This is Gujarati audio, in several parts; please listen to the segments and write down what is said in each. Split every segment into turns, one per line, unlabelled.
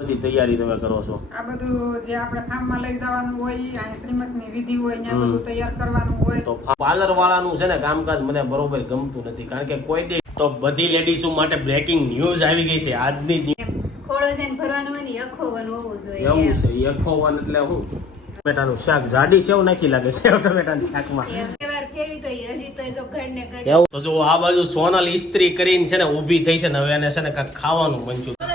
બધી તૈયારી તમે કરો છો?
આ બધું જે આપણે ફાર્મમાં લઈ જવાનું હોય અહીંયા શ્રીમતની વિધિ હોય ત્યાં બધું તૈયાર કરવાનું હોય.
તો પાર્લર વાળાનું છે ને કામકાજ મને બરોબર ગમતું નથી કારણ કે કોઈ દે તો બધી લેડીઝો માટે બ્રેકિંગ ન્યૂઝ આવી ગઈ છે આજની
ખોળો જઈને ભરવાનું હોય ને એ અખોવન હોવું જોઈએ
એવું. છે યખોવન એટલે હું? ટમેટાનું શાક જાડી સેવ નાખી લાગે સેવ ટમેટાનું શાકમાં?
તો ઈ હજી તો જો ઘડને ઘડ
એવું? તો જો આ બાજુ સોનલ ઇસ્ત્રી કરીને છે ને ઊભી થઈ છે ને હવે એને છે ને કાંઈક ખાવાનું બનતું એવું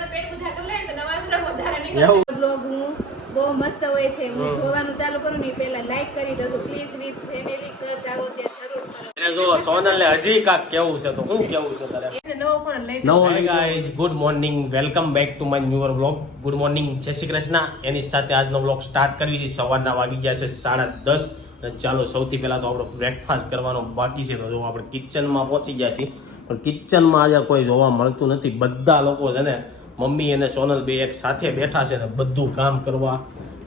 બ્લોગ હું બહુ મસ્ત હોય છે. હું જોવાનું ચાલુ કરું ને પહેલા લાઈક કરી દઉં પ્લીઝ વિથ ફેમિલી કચ આવો ત્યાં જરૂર કરો.
એટલે જો સોનલ ને હજી કાક કેવું છે તો શું કેવું છે તારે?
એટલે નવો ફોન લઈ
નવો guys good morning welcome back to my newer blog good morning જય શ્રી કૃષ્ણ. એની સાથે આજનો બ્લોગ સ્ટાર્ટ કરવી છે. સવારના વાગી ગયા છે સાડા દસ. ચાલો સૌથી પહેલા તો આપણો બ્રેકફાસ્ટ કરવાનો બાકી છે તો જો આપણે કિચનમાં પહોંચી ગયા છીએ. પણ કિચનમાં આજે કોઈ જોવા મળતું નથી. બધા લોકો છે ને મમ્મી અને સોનલ બે એક સાથે બેઠા છે ને બધું કામ કરવા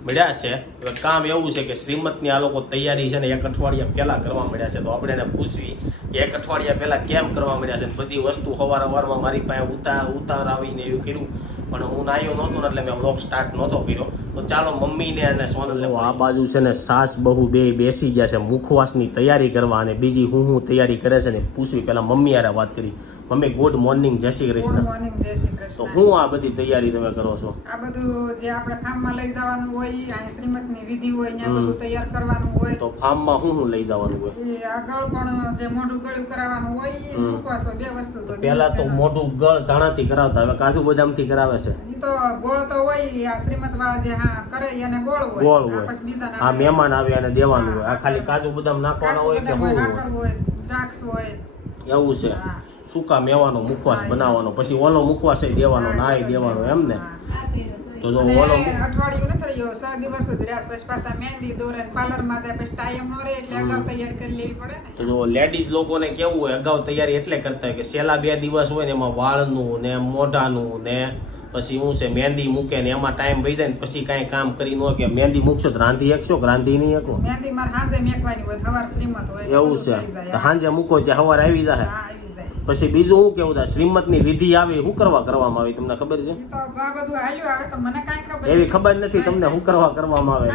મળ્યા છે. હવે કામ એવું છે કે શ્રીમતની આ લોકો તૈયારી છે ને એક અઠવાડિયા પહેલા કરવા મળ્યા છે. તો આપણે એને પૂછવી કે એક અઠવાડિયા પહેલા કેમ કરવા મળ્યા છે ને બધી વસ્તુ હવાર અવારમાં મારી પાસે ઉતાર ઉતાર આવીને એવું કર્યું. પણ હું નાયો નહોતો એટલે મેં બ્લોગ સ્ટાર્ટ નહોતો કર્યો. તો ચાલો મમ્મીને અને સોનલને આ બાજુ છે ને સાસ બહુ બે બેસી ગયા છે. મુખવાસની તૈયારી કરવા અને બીજી હું હું તૈયારી કરે છે ને પૂછવી. પહેલાં મમ્મી યારે વાત કરી. મમ્મી ગુડ મોર્નિંગ જય શ્રી કૃષ્ણ.
મોર્નિંગ જય શ્રી
તો હું આ બધી તૈયારી તમે કરો છો?
આ બધું જે આપણે ફાર્મમાં લઈ જવાનું હોય અહીંયા શ્રીમતની વિધિ હોય ત્યાં બધું તૈયાર કરવાનું હોય.
તો ફાર્મમાં હું હું લઈ જવાનું હોય?
એ આગળ પણ જે મોઢું ગળ્યું કરાવવાનું હોય ઉપવાસો બે વસ્તુ છે.
પહેલા તો મોઢું ગળ ધાણાથી કરાવતા હવે કાજુ બદામથી કરાવે છે.
એ તો ગોળ તો હોય આ શ્રીમત વાળા જે હા કરે એને ગોળ હોય.
ગોળ હોય. આ મહેમાન આવે અને દેવાનું હોય. આ ખાલી કાજુ બદામ નાખવાના હોય કે
બદામ સાકર હોય દ્રાક્ષ હોય.
એવું છે. સૂકા મેવાનો મુખવાસ બનાવવાનો પછી ઓલો મુખવાસ દેવાનો ના ય દેવાનો એમ ને તો જો ઓલો
અઠવાડિયું નથી રહ્યો છ દિવસ જ રહ્યા. પછી પાછા મહેંદી દોરે પાર્લરમાં જાય પછી ટાઈમ નો રહે એટલે અગાઉ તૈયાર કરી લેવી પડે ને
તો જો લેડીઝ લોકોને કેવું હોય અગાઉ તૈયારી એટલે કરતા હોય કે છેલ્લા બે દિવસ હોય ને એમાં વાળનું ને મોઢાનું ને પછી શું છે મહેંદી મૂકે ને એમાં ટાઈમ વહી જાય ને પછી કાંઈ કામ કરી ન કે મહેંદી મૂકશો તો રાંધી એકશો કે રાંધી નહીં શકો?
મહેંદી મારે હાજે મેકવાની હોય સવાર શ્રીમત હોય
એવું છે. તો સાંજે મૂકો ત્યાં સવારે આવી જાય
હા,
પછી બીજું શું કેવું થાય? શ્રીમતની વિધિ આવે શું કરવા કરવામાં આવી તમને ખબર છે? એવી ખબર નથી તમને શું કરવા કરવામાં આવે?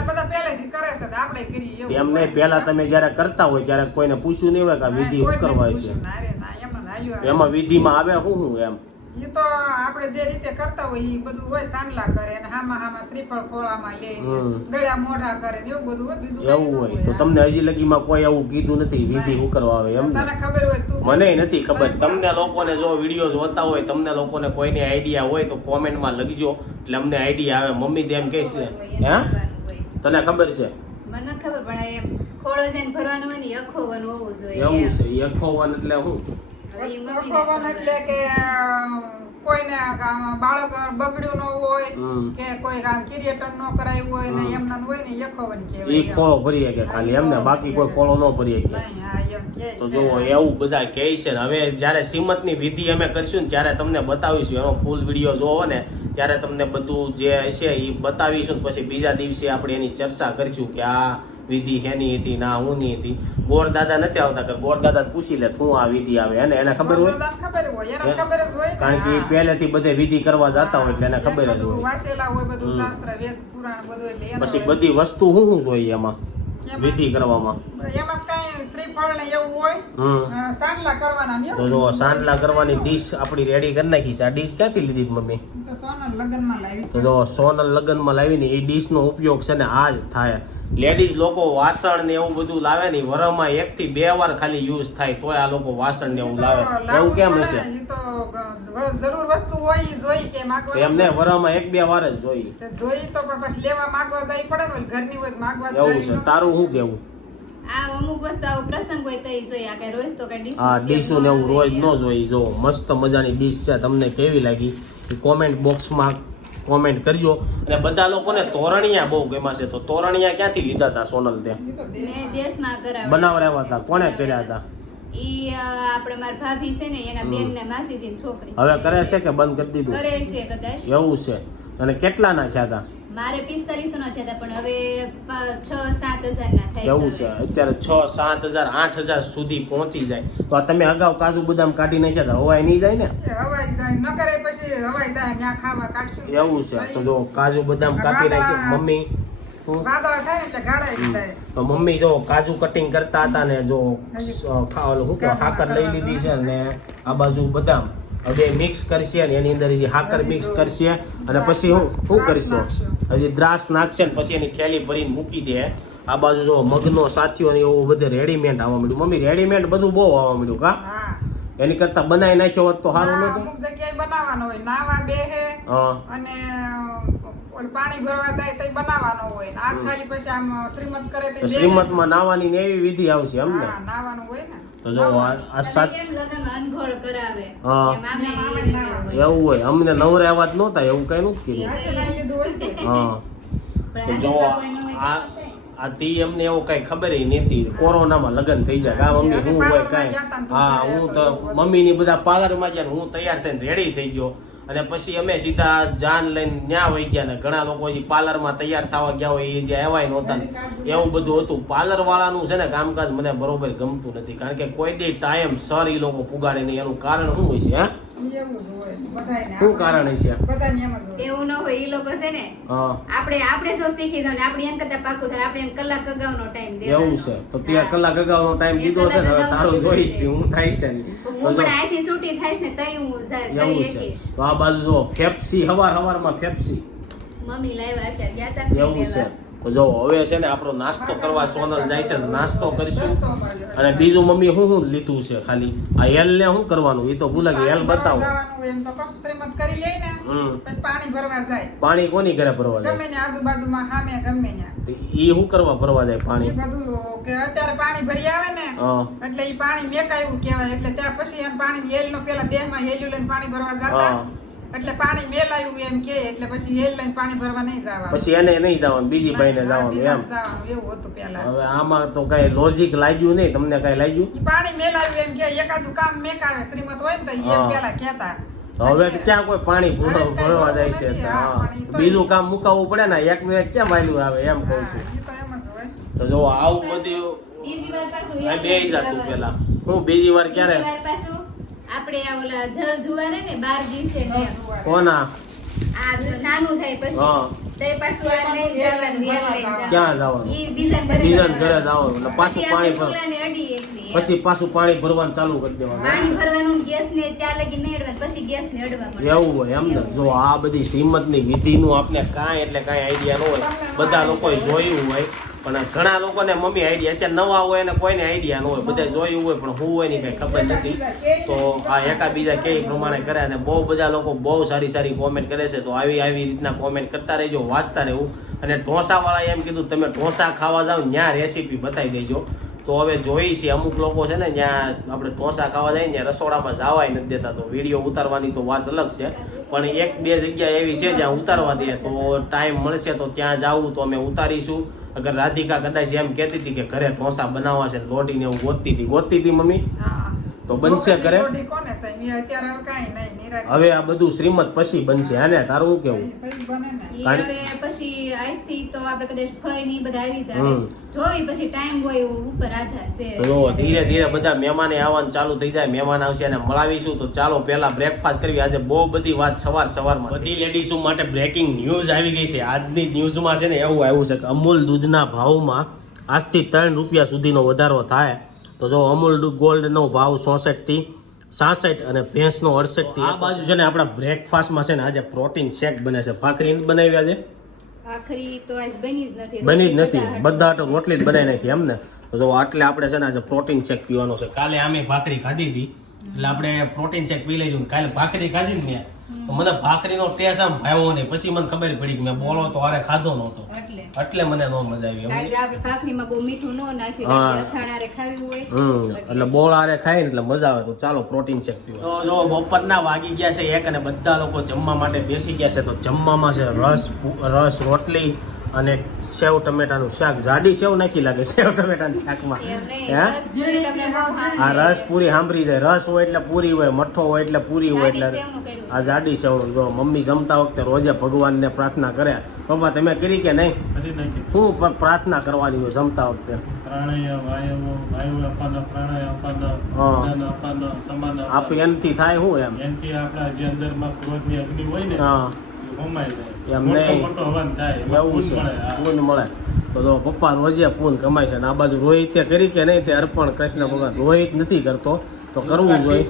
તેમને
હોય.
પહેલા તમે જ્યારે કરતા હોય ત્યારે કોઈને પૂછ્યું નહીં હોય કે આ વિધિ શું કરવા છે?
એમાં
એમાં વિધિમાં આવે શું શું એમ?
ઈ તો આપણે જે રીતે કરતા હોય એ બધું હોય સાંડલા કરે અને હામાં હામાં શ્રીફળ ખોળામાં લે ગળ્યા મોઢા કરે ને એવું બધું હોય બીજું
એવું હોય. તો તમને હજી લગીમાં કોઈ એવું કીધું નથી વિધિ હું કરવા આવે એમ
તને ખબર હોય તું
મને નથી ખબર. તમને લોકોને જો વીડિયો જોતા હોય તમને લોકોને કોઈને આઈડિયા હોય તો કોમેન્ટમાં લખજો. એટલે અમને આઈડિયા આવે. મમ્મી તેમ કહે છે. હે? તને ખબર છે?
મને ખબર પણ એમ ખોળો જઈને ભરવાનું હોય ને યખોવન હોવું જોઈએ
એવું છે. યખોવન એટલે શું
એટલે કે કોઈને બાળક બગડ્યું ન હોય કે કોઈ કામ કિરીટન ન કરાયું હોય ને. એમના હોય ને યખોવન કહેવાય એમ.
ખોળો ભરી શકે ખાલી એમને બાકી કોઈ ખોળો ન ભરી શકે તો જો એવું બધા કહે છે ને હવે જ્યારે શ્રીમતની વિધિ અમે કરશું ને ત્યારે તમને બતાવીશું. એનો ફૂલ વીડિયો જોવો ને ત્યારે તમને બધું જે હશે એ બતાવીશું ને પછી બીજા દિવસે આપણે એની ચર્ચા કરીશું કે આ વિધિ હેની હતી ના હુંની હતી. ગોળ દાદા નથી આવતા કે ગોળ દાદા પૂછી લે શું આ વિધિ આવે? એને એને ખબર હોય. કારણ કે પહેલેથી બધે વિધિ કરવા જતા હોય એટલે એને ખબર જ હોય. પછી બધી વસ્તુ શું શું જોઈએ એમાં? વિધિ કરવામાં.
સાંડલા કરવાની
ડીશ આપણી રેડી કરી નાખી છે. આ ડીશ ક્યાંથી લીધી મમ્મી?
સોનલ લગ્નમાં લાવી
જો સોનલ લગ્નમાં લાવીને એ ડીશનો ઉપયોગ છે ને આ જ થાય. લેડીઝ લોકો વાસણ ને એવું બધું લાવે ને વરમાં એક થી બે વાર ખાલી યુઝ થાય તોય આ લોકો વાસણ ને એવું લાવે. એવું કેમ હશે?
તો જરૂર વસ્તુ હોય જોઈ કે માગવા
એમને. વરમાં એક બે વાર જ જોઈ.
જોઈ તો પણ પછી લેવા માગવા જાય પડે ને ઘરની હોય તો માગવા
એવું છે. તારું શું કેવું?
આ અમુક વસ્તુ આવો પ્રસંગ હોય તો ઈ જોઈએ આ કઈ રોજ તો કઈ ડીશ
આ ડીશો ને એવું રોજ ન જોઈ. જો મસ્ત મજાની ડીશ છે. તમને કેવી લાગી? કોમેન્ટ બોક્સમાં કોમેન્ટ કરજો. અને બધા લોકોને તોરણિયા બહુ ગમ્યા છે. તો તોરણિયા ક્યાંથી લીધા હતા સોનલ તે બનાવડાવ્યા હતા. કોણે કર્યા હતા?
ઈ આપણે મારા છે ને એના બેન ને માસીજી છોકરી.
હવે કરે છે કે બંધ કરી દીધું? એવું છે. અને કેટલા નાખ્યા હતા
મારે પિસ્તાલીસો નો થયા પણ હવે છ સાત હજાર ના થાય
એવું છે. અત્યારે છ સાત હજાર આઠ હજાર સુધી પહોંચી જાય. તો આ તમે અગાઉ કાજુ બદામ કાઢી નાખ્યા હતા હવાય નહીં જાય ને?
હવાય જાય ન કરે પછી હવાય જાય ત્યાં ખાવા કાઢશું.
એવું છે. તો જો કાજુ બદામ કાપી નાખી મમ્મી તો મમ્મી જો કાજુ કટિંગ કરતા હતા ને જો ખાવાનું શું કે હાકર લઈ લીધી છે ને આ બાજુ બદામ. હવે મિક્સ કરશે ને એની અંદર હજી હાકર મિક્સ કરશે અને પછી હું શું કરશો હજી દ્રાસ નાખશે ને પછી એની થેલી ભરીને મૂકી દે. આ બાજુ જો મગનો સાથીઓ ને એવું બધું રેડીમેડ આવવા મળ્યું મમ્મી રેડીમેડ બધું બહુ આવવા મળ્યું કા?
હા.
એની કરતા બનાવી નાખ્યો હોત તો સારું
ના, અમુક જગ્યાએ બનાવવાનો હોય. નાવા બે
હે
અને પાણી ભરવા જાય તો બનાવવાનો હોય. આ ખાલી પછી આમ શ્રીમત કરે
તો
તો બેહે.
શ્રીમતમાં નાવાની ને એવી વિધિ આવશે એમ ને?
નાવાનું હોય ને.
તો જો આ આ સાત
ના.
એવું હોય. અમને નવરા અવાજ નહોતા એવું કઈ નતું કીધું.
ને.
હા. તો જો
ન
આ. આ તી અમને એવું કઈ ખબર નહોતી. કોરોનામાં લગ્ન થઈ જાય. કા મમ્મી હું હોય કઈ? હા હું તો મમ્મી ની બધા પાર્લરમાં જાય ને હું તૈયાર થઈને રેડી થઈ ગયો. અને પછી અમે સીધા જાન લઈને ન્યા વહી ગયા ને ઘણા લોકો જે પાર્લરમાં તૈયાર થવા ગયા હોય એ જે આવ્યા નહોતા એવું બધું હતું. પાર્લર વાળાનું છે ને કામકાજ મને બરોબર ગમતું નથી. કારણ કે કોઈ દી ટાઈમ સર એ લોકો પુગાડે નહીં. એનું કારણ શું હોય છે, હા? શું કારણ છે.
એવું ન હોય એ લોકો છે ને આપણે આપણે જો શીખી જાવ ને આપણે એમ કરતા પાકું થાય આપણે એમ કલાક અગાઉનો ટાઈમ
એવું છે. તો ત્યાં કલાક અગાઉનો ટાઈમ દીધો છે ને હવે તારો જોઈ
છે
હું થાય છે
હું પણ અહીંથી છૂટી થઈશ ને તઈ હું જઈ એકીશ.
તો આ બાજુ જો ફેપ્સી હવાર હવારમાં ફેપ્સી
મમ્મી લાવ્યા અત્યારે ગયા તા
એવું છે. જો હવે છે ને આપણો નાસ્તો કરવા સોનલ જાય છે નાસ્તો કરીશું. અને બીજું મમ્મી શું શું લીધું છે ખાલી? આ હેલ ને શું કરવાનું? એ તો ભૂલા ગઈ. હેલ
પાણી ભરવા
બતાવો
પાણી જાય.
પાણી કોની ઘરે ભરવા જાય?
ગમે આજુબાજુમાં સામે
ઈ શું કરવા ભરવા જાય પાણી?
બધું કે અત્યારે પાણી ભરી આવે ને એટલે ઈ પાણી મેકાયું કેવાય એટલે ત્યાં પછી પાણી હેલ નો પેલા દેહમાં હેલ્યું લઈને પાણી ભરવા જતા. એટલે પાણી મેલાયું એમ કે એટલે પછી એ લઈને પાણી ભરવા નહીં જવાનું.
પછી એને નહીં જવાનું બીજી ભાઈ
ને
જવાનું એમ.
જવાનું એવું હતું પેલા
હવે આમાં તો કઈ લોજિક લાગ્યું નહીં તમને કઈ લાગ્યું?
પાણી પાણી મેલાયું એમ કે એકાદું કામ મેકાવે શ્રીમત હોય ને તો એમ પેલા કહેતા.
હવે ક્યાં કોઈ પાણી ભરવા જાય છે? બીજું કામ મુકાવવું પડે ને એક ને એક ક્યાં માયલું આવે એમ કહું છું.
તો એમ જ હોય.
તો જો આવું બધું બે જતું પેલા હું બીજી વાર ક્યારે
આપણે આ ઓલા જલ જુવારે ને બાર દિવસે ને
કોના
આ નાનું થાય પછી. પાછું આ લઈને જવાનું, વેલ લઈને જવાનું.
ક્યાં જવાનું
ઈ બીજાને ઘરે
બીજાને ઘરે
જવાનું.
જવાનું એટલે પાછું પાણી ભર. પછી પાછું ભરવાનું ચાલુ કરી દેવાનું
પાણી ભરવાનું ગેસ ને ત્યાં લગી નહીં પછી ગેસ ને અડવા માંડે.
એવું હોય એમ ને જો આ બધી શ્રીમતની વિધિ નું આપને કાંઈ એટલે કાંઈ આઈડિયા ન હોય બધા લોકોએ જોયું હોય પણ ઘણા લોકોને મમ્મી આઈડિયા અત્યારે નવા હોય અને કોઈને આઈડિયા ન હોય બધા જોયું હોય પણ હું હોયની કઈ ખબર નથી. તો આ એકાબીજા કે પ્રમાણે કરે અને બહુ બધા લોકો બહુ સારી સારી કોમેન્ટ કરે છે તો આવી આવી રીતના કોમેન્ટ કરતા રહેજો વાંચતા રહેવું. અને ઢોસાવાળાએ એમ કીધું તમે ઢોસા ખાવા જાઓ ત્યાં રેસીપી બતાવી દેજો. તો હવે જોઈ છે અમુક લોકો છે ને ત્યાં આપણે ઢોસા ખાવા જાય ને ત્યાં રસોડામાં જવાય નથી દેતા તો વીડિયો ઉતારવાની તો વાત અલગ છે. પણ એક બે જગ્યા એવી છે જ્યાં ઉતારવા દે તો ટાઈમ મળશે તો ત્યાં જાવું તો અમે ઉતારીશું. અગર રાધિકા કદાચ એમ કહેતી હતી કે ઘરે ઢોસા બનાવવા છે લોટીને એવું ગોતતી હતી ગોતતી હતી મમ્મી. તો બનશે
અત્યારે હવે
આ બધું શ્રીમત પછી બનશે. આને તારું શું કેવું?
પછી આજથી તો આપણે કદાચ ફઈ ને બધા આવી જાય
હમ.
પછી ટાઈમ હોય ઉપર આધાર છે.
તો જો ધીરે ધીરે બધા મહેમાને આવવાનું ચાલુ થઈ જાય. મહેમાન આવશે અને મળાવીશું. તો ચાલો પહેલા બ્રેકફાસ્ટ કરવી. આજે બહુ બધી વાત સવાર સવારમાં. બધી લેડીઝો માટે બ્રેકિંગ ન્યૂઝ આવી ગઈ છે. આજની ન્યૂઝમાં છે ને એવું આવ્યું છે કે અમૂલ દૂધના ભાવમાં આજથી ત્રણ રૂપિયા સુધીનો વધારો થાય. તો જો અમૂલ ગોલ્ડનો ભાવ ચોસઠથી સાસઠ અને ભેંસનો અડસઠથી આ બાજુ છે ને આપણા બ્રેકફાસ્ટમાં છે ને આજે પ્રોટીન શેક બને છે. ભાખરી બનાવ્યા છે?
આખરી તો બની જ નથી.
બની જ નથી.
બધા
તો રોટલી જ બનાવી નાખી એમ ને તો જો આટલે આપણે છે ને આજે પ્રોટીન શેક પીવાનો છે. કાલે આમે ભાખરી ખાધી હતી. એટલે આપણે પ્રોટીન શેક પી લઈશું કાલે ભાખરી ખાધી ને. મને ભાખરીનો ટેસ્ટ આમ ભાવ્યો નહીં. પછી મને ખબર પડી કે મેં બોલો તો અરે ખાધો નહોતો.
એટલે.
એટલે મને ન મજા આવી.
આપણે ભાખરીમાં બહુ મીઠું ન નાખ્યું
હા.
અથાણારે ખાવી હોય.
હમ. એટલે બોળ હારે ખાય ને એટલે મજા આવે. તો ચાલો પ્રોટીન ચેક પીવો તો જો બપોરના વાગી ગયા છે એક અને બધા લોકો જમવા માટે બેસી ગયા છે. તો જમવામાં છે રસ રસ રોટલી અને સેવ ટમેટાનું શાક જાડી સેવ નાખી લાગે સેવ ટમેટાના શાકમાં. હે?
રસ પૂરી
આ રસ પૂરી સાંભળી જાય. રસ હોય એટલે પૂરી હોય મઠ્ઠો હોય એટલે પૂરી હોય એટલે આ જાડી સેવનું. જો મમ્મી જમતા વખતે રોજે ભગવાનને પ્રાર્થના કરે. પપ્પા તમે કરી કે નહીં? શું પણ પ્રાર્થના કરવાની હોય જમતા વખતે.
પ્રાણાયામ વાયવો વાયુ અપાન પ્રાણાયામ અપાન
હા.
ઉદાન અપાન સમાન અપાન.
આપ એનથી થાય શું એમ.
એનથી આપણા જે અંદરમાં ક્રોધની અગ્નિ હોય ને
હા.
એ જાય.
એમ નહીં. એવું છે. પૂન મળે. તો પપ્પા રોજે પૂન કમાય છે ને આ બાજુ રોહિતે કરી કે નહીં તે અર્પણ કૃષ્ણ ભગવાન. રોહિત નથી કરતો તો કરવું જોઈએ.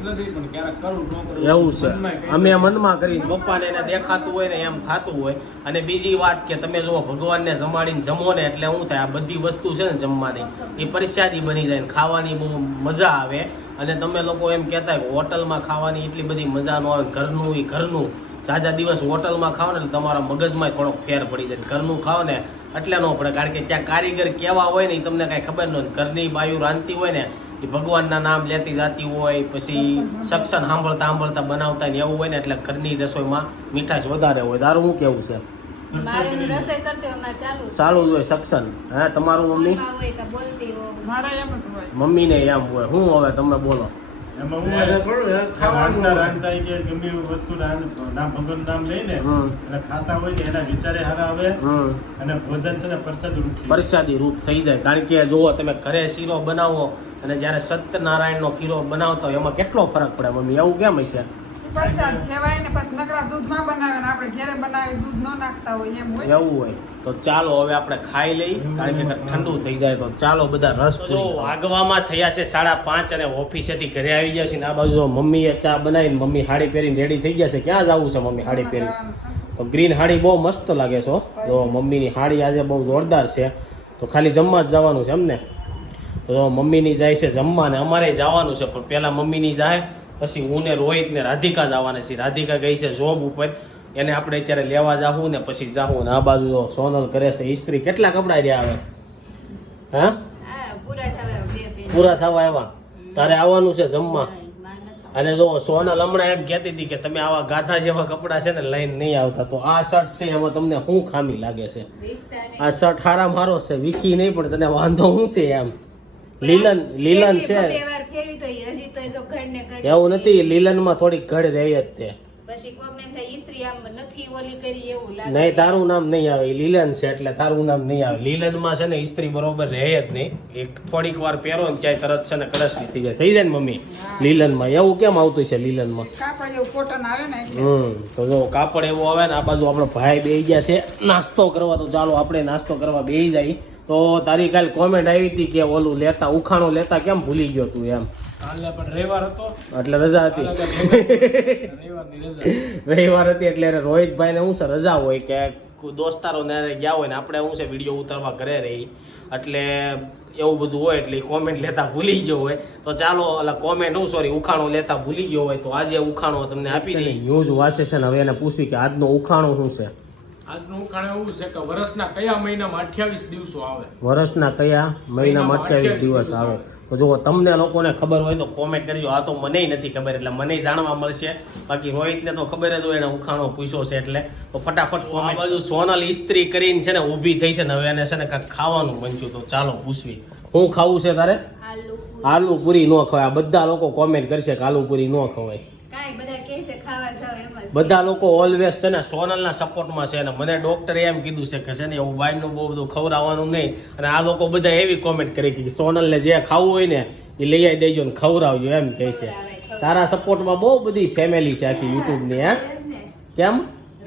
એવું છે. અમે મનમાં કરી પપ્પાને એને દેખાતું હોય ને એમ થતું હોય. અને બીજી વાત કે તમે જો ભગવાનને જમાડીને જમો ને એટલે શું થાય આ બધી વસ્તુ છે ને જમવાની એ પ્રસાદી બની જાય ને ખાવાની બહુ મજા આવે. અને તમે લોકો એમ કહેતા કે હોટલમાં ખાવાની એટલી બધી મજા ન આવે ઘરનું એ ઘરનું. જાજા દિવસ હોટલમાં ખાઓ ને એટલે તમારા મગજમાં થોડોક ફેર પડી જાય ઘરનું ખાઓ ને એટલે ન પડે. કારણ કે ત્યાં કારીગર કેવા હોય ને એ તમને કાંઈ ખબર ન હોય ઘરની બાયુ રાંધતી હોય ને એ ભગવાનના નામ લેતી જાતી હોય પછી સક્ષન સાંભળતા સાંભળતા બનાવતા ને એવું હોય ને એટલે ઘરની રસોઈમાં મીઠાશ વધારે હોય. તારું શું કેવું છે?
મારે એનું રસોઈ કરતી હોય ચાલુ
જ હોય. સક્ષન હે તમારું મમ્મી?
ફોનમાં હોય કે બોલતી હોય.
મારા એમ જ હોય.
મમ્મીને એમ હોય. શું હવે તમે બોલો.
એમાં હું રાંધતા ગમે એવી વસ્તુ નામ ભગવાનનું નામ લઈને
હમ
એટલે ખાતા હોય ને એના વિચારે હારા આવે
હમ
અને ભોજન છે ને પ્રસાદ રૂપ થઈ
પ્રસાદી રૂપ થઈ જાય. કારણ કે જુઓ તમે ઘરે શીરો બનાવો અને જ્યારે સત્યનારાયણનો ખીરો બનાવતા હોય એમાં કેટલો ફરક પડે? મમ્મી એવું કેમ હશે?
પ્રસાદ કહેવાય ને પછી નકરા દૂધમાં બનાવે ને આપણે ઘરે બનાવી દૂધ ન નાખતા હોય એમ હોય.
એવું હોય. તો ચાલો હવે આપણે ખાઈ લઈ કારણ કે ઠંડુ થઈ જાય તો ચાલો બધા રસ જો વાગવામાં થયા છે સાડા પાંચ અને ઓફિસેથી ઘરે આવી ગયા છે ને આ બાજુ મમ્મીએ ચા બનાવીને મમ્મી હાડી પહેરીને રેડી થઈ ગયા છે. ક્યાં જવું છે મમ્મી હાડી પહેરી તો ગ્રીન હાડી બહુ મસ્ત લાગે છે તો મમ્મીની હાડી આજે બહુ જોરદાર છે. તો ખાલી જમવા જ જવાનું છે એમને તો મમ્મીની જાય છે જમવા ને અમારે જવાનું છે પણ પહેલા મમ્મીની જાય પછી હું ને રોહિત ને રાધિકા જવાના છીએ. રાધિકા ગઈ છે જોબ ઉપર. એને આપણે અત્યારે લેવા જાવું ને પછી જાહું ને આ બાજુ સોનલ કરે છે ઇસ્ત્રી કેટલા કપડા રહ્યા આવે હા?
પૂરા થવા
આવ્યા? તારે આવવાનું છે જમવા? અને જો સોનલ હમણાં એમ કહેતી હતી કે તમે આવા ગાધા જેવા કપડા છે ને લઈને નહીં આવતા તો આ શર્ટ છે એમાં તમને શું ખામી લાગે છે? આ શર્ટ હારા મારો છે વીખી નહીં પણ તને વાંધો શું છે એમ? લીલન લીલન છે. એવું નથી લીલનમાં થોડીક ઘડ રહી જ તે.
પછી કોકને થાય ઈસ્ત્રી આમ નથી ઓલી કરી એવું લાગે.
નહીં તારું નામ નહીં આવે લીલન છે એટલે તારું નામ નહીં આવે. લીલનમાં છે ને ઈસ્ત્રી બરોબર રહે જ નહીં. એક થોડીક વાર પહેરો ને ક્યાંય તરત છે ને કરસલી થઈ જાય. થઈ જાય ને મમ્મી? લીલનમાં. એવું કેમ આવતું છે લીલનમાં?
કાપડ એવું કોટન આવે ને
હમ તો જો કાપડ એવો આવે ને આ બાજુ આપણો ભાઈ બેહી ગયા છે. નાસ્તો કરવા તો ચાલો આપણે નાસ્તો કરવા બેહી જાય. તો તારી કાલ કોમેન્ટ આવી હતી કે ઓલું લેતા ઉખાણું લેતા કેમ ભૂલી ગયો તું એમ? એટલે રજા હતી. રવિવાર હતી એટલે રોહિતભાઈ ને શું છે રજા હોય કે દોસ્તારો ને ગયા હોય ને આપણે શું છે વીડિયો ઉતારવા ઘરે રહી. એટલે એવું બધું હોય એટલે કોમેન્ટ લેતા ભૂલી ગયો હોય. તો ચાલો એટલે કોમેન્ટ હું સોરી ઉખાણો લેતા ભૂલી ગયો હોય તો આજે ઉખાણો તમને આપી દઈએ. ન્યૂઝ વાંચે છે ને હવે એને પૂછ્યું કે આજનો ઉખાણો શું છે?
આજનું ઉખાણ એવું છે કે વર્ષના કયા મહિનામાં અઠ્યાવીસ દિવસો આવે?
વર્ષના કયા મહિનામાં અઠ્યાવીસ દિવસ આવે. તો જો તમને લોકોને ખબર હોય તો કોમેન્ટ કરજો આ તો મને નથી ખબર એટલે મને જાણવા મળશે. બાકી રોહિતને તો ખબર જ હોય એને ઉખાણો પૂછ્યો છે એટલે. તો ફટાફટ આ બાજુ સોનલ ઇસ્ત્રી કરીને છે ને ઊભી થઈ છે ને હવે એને છે ને કાંઈક ખાવાનું બન્યું તો ચાલો પૂછવી. હું ખાવું છે તારે?
આલુ
પૂરી. ન ખવાય. આ બધા લોકો કોમેન્ટ કરશે કે આલુ પૂરી ન ખવાય.
કાંઈ બધા
લોકો ઓલવેઝ છે ને સોનલના સપોર્ટમાં છે અને મને ડોક્ટરે એમ કીધું છે કે છે ને એવું બહારનું બહુ બધું ખવડાવવાનું નહીં. અને આ લોકો બધા એવી કોમેન્ટ કરી કે સોનલને જે ખાવું હોય ને એ લઈ આવી દેજો ને ખવડાવજો એમ કહે છે. તારા સપોર્ટમાં બહુ બધી ફેમિલી છે આખી યુટ્યુબની હે. કેમ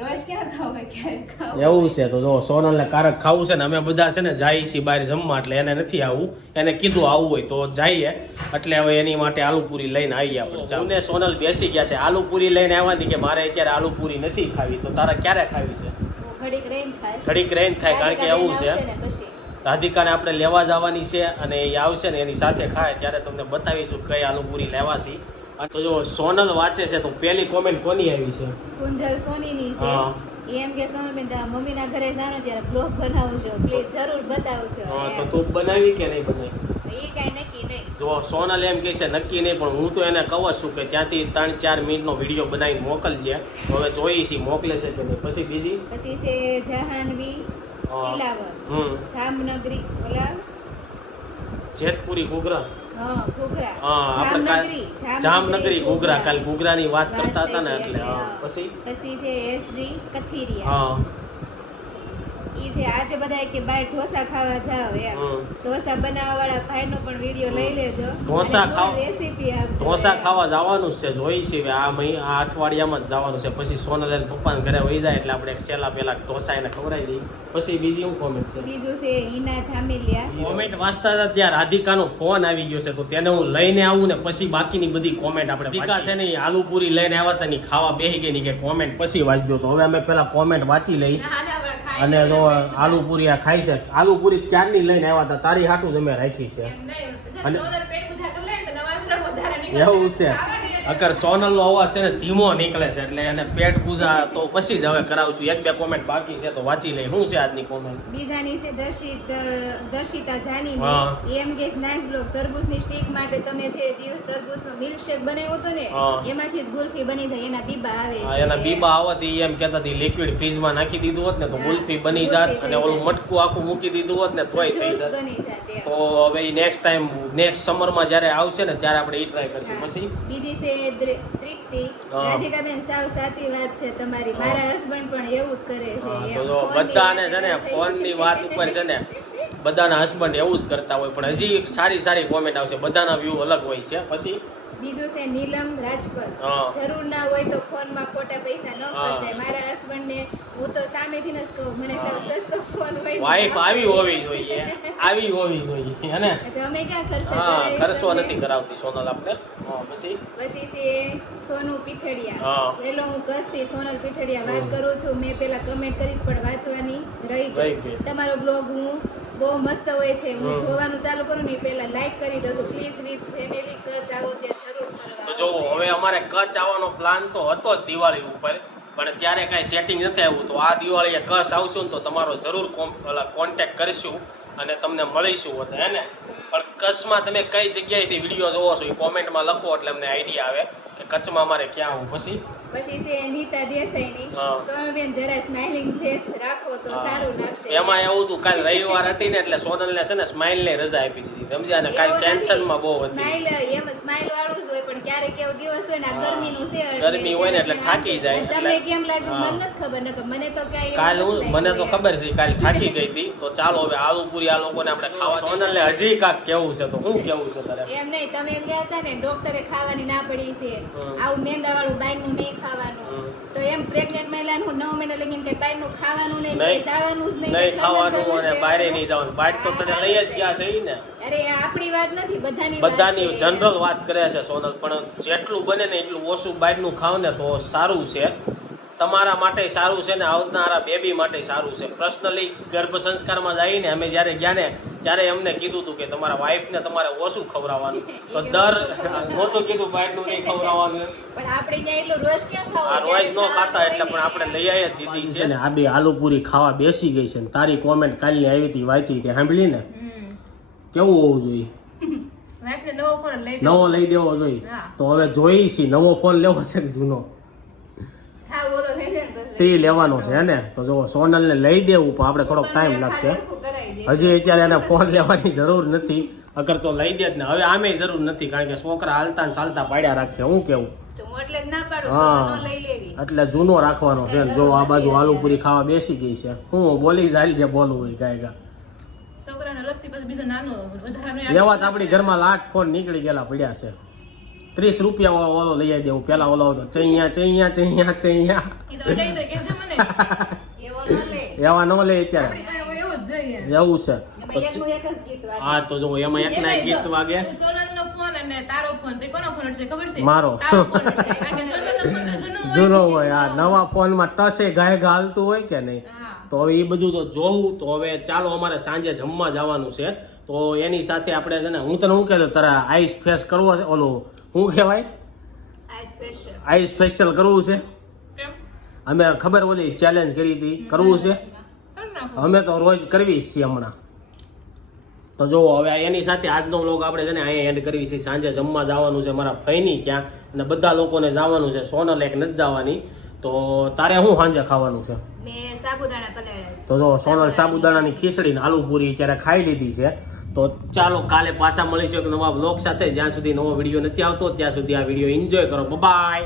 રોજ ક્યાં ખાવ હોય ક્યારેક ખાવ
એવું છે તો જો સોનલને કારક ખાવું છે ને અમે બધા છે ને જાય છીએ બહાર જમવા એટલે એને નથી આવવું. એને કીધું આવવું હોય તો જઈએ. એટલે હવે એની માટે આલુપુરી લઈને આવીએ આપણે. ને સોનલ બેસી ગયા છે. આલુપુરી લઈને આવવાની કે મારે અત્યારે આલુપુરી નથી ખાવી તો તારે ક્યારે ખાવી છે?
ઘડીક રહીને
ખાય કારણ કે એવું છે. રાધિકાને આપણે લેવા જવાની છે અને એ આવશે ને એની સાથે ખાય. ત્યારે તમને બતાવીશું કઈ આલુપુરી લેવાશી તો જો સોનલ વાંચે છે તો પહેલી કોમેન્ટ કોની આવી છે?
કુંજલ સોનીની છે. એમ કે સોનલબેન તમારા મમ્મીના ઘરે જાણો ત્યારે બ્લોગ બનાવજો. પ્લીઝ જરૂર બતાવજો.
હા, તો તું બનાવી કે નહીં બનાવી?
ઈ કાંઈ નક્કી નહીં.
જો સોનલ એમ કહે છે નક્કી નહીં પણ હું તો એને કહું છું કે ત્યાંથી ત્રણ ચાર મિનિટનો વીડિયો બનાવી મોકલજે. હવે જોઈએ છીએ મોકલે છે કે નહીં. પછી બીજી?
પછી છે જહાનવી કિલાવર
હમ.
જામનગરી ઓલા?
જેતપુરી આપણે
જામનગરી
ઘૂઘરા. કાલ ઘૂઘરાની વાત
વાત
કરતા હતા ને એટલે. પછી?
પછી છે એસડી કથિરિયા.
હા.
ઈ છે આજે બધા કે બાર ઢોસા ખાવા જાવ એમ. ઢોસા બનાવવા વાળા ભાઈનો પણ વીડિયો લઈ લેજો.
ઢોસા ખાવ-
રેસીપી આપજો
ઢોસા ખાવા જવાનું છે જોઈ છે હવે આ મહી આ અઠવાડિયામાં જ જવાનું છે. પછી સોનલ પપ્પાને ઘરે વહી જાય એટલે આપણે એક સેલા પેલા ઢોસા એને ખવડાવી દઈએ. પછી બીજી હું કોમેન્ટ છે?
બીજું છે ઈના થામેલિયા
કોમેન્ટ વાંચતા હતા ત્યાં રાધિકાનો ફોન આવી ગયો છે તો તેને હું લઈને આવું ને પછી બાકીની બધી કોમેન્ટ આપણે રાધિકા છે ને આલુપુરી આલુ પૂરી લઈને આવ્યા હતા ની ખાવા બેહી ગઈ ની કે કોમેન્ટ પછી વાંચજો. તો હવે અમે પેલા કોમેન્ટ વાંચી લઈ. અને જો આલુ પૂરી આ ખાઈ છે. આલુ પૂરી ક્યારની લઈને આવ્યા હતા? તારી હાટું જ અમે રાખી છે. અને એવું છે. અગર સોનલ નો અવાજ છે ને ધીમો નીકળે છે એટલે એને પેટ પૂજા તો પછી જ હવે કરાવું છું. એક બે કોમેન્ટ બાકી છે તો વાંચી લઈ શું છે આજની કોમેન્ટ
બીજાની છે દર્શિત દર્શિતા જાની એમ કે નાઇસ બ્લોગ તરબૂચની સ્ટીક માટે તમે જે દિવસ તરબૂચનો મિલ્કશેક બનાવ્યો હતો ને. એમાંથી જ ગુલ્ફી બની જાય એના બીબા આવે
હા, એના બીબા આવતી એમ કહેતા હતી લિક્વિડ ફ્રીજમાં નાખી દીધું હોત ને તો ગુલફી બની જાત અને ઓલું મટકું આખું મૂકી દીધું હોત ને તોય થઈ જાત. તો હવે નેક્સ્ટ ટાઈમ નેક્સ્ટ સમરમાં જ્યારે આવશે ને ત્યારે આપણે એ ટ્રાય કરશું. પછી?
બીજી છે તૃપ્તિ. રાધિકાબેન સાવ સાચી વાત છે તમારી. મારા હસબન્ડ પણ એવું જ કરે છે.
બધાને છે ને. ફોનની વાત ઉપર છે ને બધાના હસબન્ડ એવું જ કરતા હોય. પણ હજી એક સારી સારી કોમેન્ટ આવશે. બધાના વ્યૂ અલગ હોય છે. પછી
બીજું છે નીલમ રાજપત. જરૂર ના હોય તો ફોનમાં ખોટા પૈસા ન. ખર્ચાય. મારા હસબન્ડ ને હું તો સામેથી જ કહું મને સસ્તો ફોન હોય
વાઈફ આવી હોવી જોઈએ. આવી હોવી જોઈએ અને
અમે ક્યાં ખર્ચા
હા ખર્ચો નથી કરાવતી સોનલ આપણે પછી?
પછી છે સોનુ પીઠડિયા. પેલો હું કસ્તી સોનલ પીઠડિયા વાત કરું છું. મેં પેલા કમેન્ટ કરી પણ વાંચવાની રહી ગઈ. તમારો બ્લોગ હું બહુ મસ્ત હોય છે. હું જોવાનું ચાલુ કરું ને પેલા લાઈક કરી દઉં છું. પ્લીઝ વિથ ફેમિલી કચ આવો ત્યાં
તો
જોવો
હવે અમારે કચ્છ આવવાનો પ્લાન તો હતો જ દિવાળી ઉપર, પણ ત્યારે કાંઈ સેટિંગ નથી આવ્યું. તો આ દિવાળીએ કચ્છ આવશું ને તો તમારો જરૂર કોન્ટેક્ટ કરીશું અને તમને મળીશું હોતે હે ને? પણ કચ્છમાં તમે કઈ જગ્યાએથી વીડિયો જોવો છો એ કોમેન્ટમાં લખો એટલે અમને આઈડિયા આવે કે કચ્છમાં અમારે ક્યાં આવું પછી
પછી છે નીતા દેસાઈની. સોનલબેન જરા સ્માઇલિંગ ફેસ રાખો તો સારું લાગશે.
એમાં એવું હતું કાલ રવિવાર હતી ને એટલે સોનલને છે ને સ્માઇલ ને રજા આપી દીધી. સમજ્યા ને? કાલ. ટેન્શનમાં બહુ હતી.
સ્માઈલ એમ સ્માઈલ વાળું જ હોય પણ ક્યારેક એવો દિવસ હોય ને
ગરમી
નું છે
ગરમી હોય ને એટલે થાકી જાય.
તમને કેમ લાગ્યું? મને નથી ખબર ન મને તો ક્યાંય
કાલ હું મને તો ખબર છે કાલ થાકી ગઈ હતી. તો ચાલો હવે આલુ પૂરી આ લોકોને આપણે ખાવા સોનલને હજી કાક કેવું છે તો હું કેવું છે તારે?
એમ. નહીં તમે એમ કહેતા હતા ને ડોક્ટરે ખાવાની ના પડી છે. આવું મેંદા વાળું બાયનું નહીં ખાવાનું. તો એમ પ્રેગ્નેન્ટ મહિલાનું નવ મહિના લગીને કઈ બાયનું ખાવાનું નહીં
નહીં.
જવાનું જ નહીં
નહીં ખાવાનું અને બહાર નહીં જવાનું. બહાર તો તને લઈ જ ગયા છે ને.
અરે આપણી વાત નથી બધાની
બધાની જનરલ વાત કરે છે સોનલ પણ જેટલું બને ને એટલું ઓછું બહારનું ખાવ ને તો સારું છે. તમારા માટે સારું છે ને આવનારા બેબી માટે સારું છે. પર્સનલી ગર્ભ સંસ્કારમાં જઈને અમે જ્યારે ગયા ને ત્યારે એમને કીધું હતું કે તમારા વાઈફને તમારે ઓછું ખવડાવવાનું. તો દર નહોતું કીધું બહારનું નહીં ખવડાવવાનું.
પણ આપણે એટલું રોજ ક્યાં ખાવું?
આ રોજ ન ખાતા એટલે પણ આપણે લઈ આવી દીધી છે. ને આ બે આલુ ખાવા બેસી ગઈ છે ને તારી કોમેન્ટ કાલની આવી હતી વાંચી તે સાંભળી ને? કેવું હોવું જોઈએ?
નવો લઈ
દેવો જોઈએ. તો હવે જોઈ છી નવો ફોન લેવો છે કે જૂનો
હા બોલો થઈ જાય ને બસ.
તે લેવાનો છે ને? તો જો સોનલને લઈ દેવું પણ આપણે થોડોક ટાઈમ લાગશે. હજી અત્યારે એને ફોન લેવાની જરૂર નથી. અગર તો લઈ દે જ ને હવે આમે જરૂર નથી કારણ કે છોકરા હાલતા ને ચાલતા પાડ્યા રાખશે હું કેવું?
હું એટલે
જૂનો રાખવાનો છે ને જો આ બાજુ આલુપુરી ખાવા બેસી ગઈ છે. હું બોલી જાય છે બોલવું હોય
નાનો વધારાનો
એવા આપણી ઘરમાં લાખ ફોન નીકળી ગયેલા પડ્યા છે. ત્રીસ રૂપિયા વાળો ઓલો લઈ આવી દેવું પેલા ઓલો હતો. ચૈયા ચૈયા ચૈયા ચૈયા.
તો
એવો ન લે.
અત્યારે.
એવું
છે. હા તો જો એમાં એક ના ગીત વાગે.
તું તે
મારો.
તો જૂનો હોય.
આ નવા. ફોનમાં ટસે ગાય ગાલતું હોય કે નહીં? તો હવે એ બધું તો જોવું. તો હવે ચાલો અમારે સાંજે જમવા જવાનું છે. તો એની સાથે આપણે છે ને હું તને શું કહેતો તારા આઈસ ફેસ કરવો છે? ઓલું શું કહેવાય?
આ
સ્પેશિયલ કરવું છે? અમે ખબર ઓલી ચેલેન્જ કરી હતી. કરવું છે? અમે તો રોજ કરવી છીએ હમણાં. તો જો હવે આ એની સાથે આજનો વ્લોગ આપણે છે ને અહીંયા એન્ડ કરવી છે. સાંજે જમવા જવાનું છે મારા ફઈની ક્યાં અને બધા લોકોને જવાનું છે. સોનલ એક નથી જવાની. તો તારે શું સાંજે ખાવાનું છે?
મેં સાબુદાણા પલાળ્યા છે.
તો જો સોનલ સાબુદાણાની ખીચડી ને આલુ પૂરી અત્યારે ખાઈ લીધી છે. તો ચાલો કાલે પાછા મળીશું એક નવા બ્લોગ સાથે. જ્યાં સુધી નવો વીડિયો નથી આવતો, ત્યાં સુધી આ વીડિયો એન્જોય કરો. બાય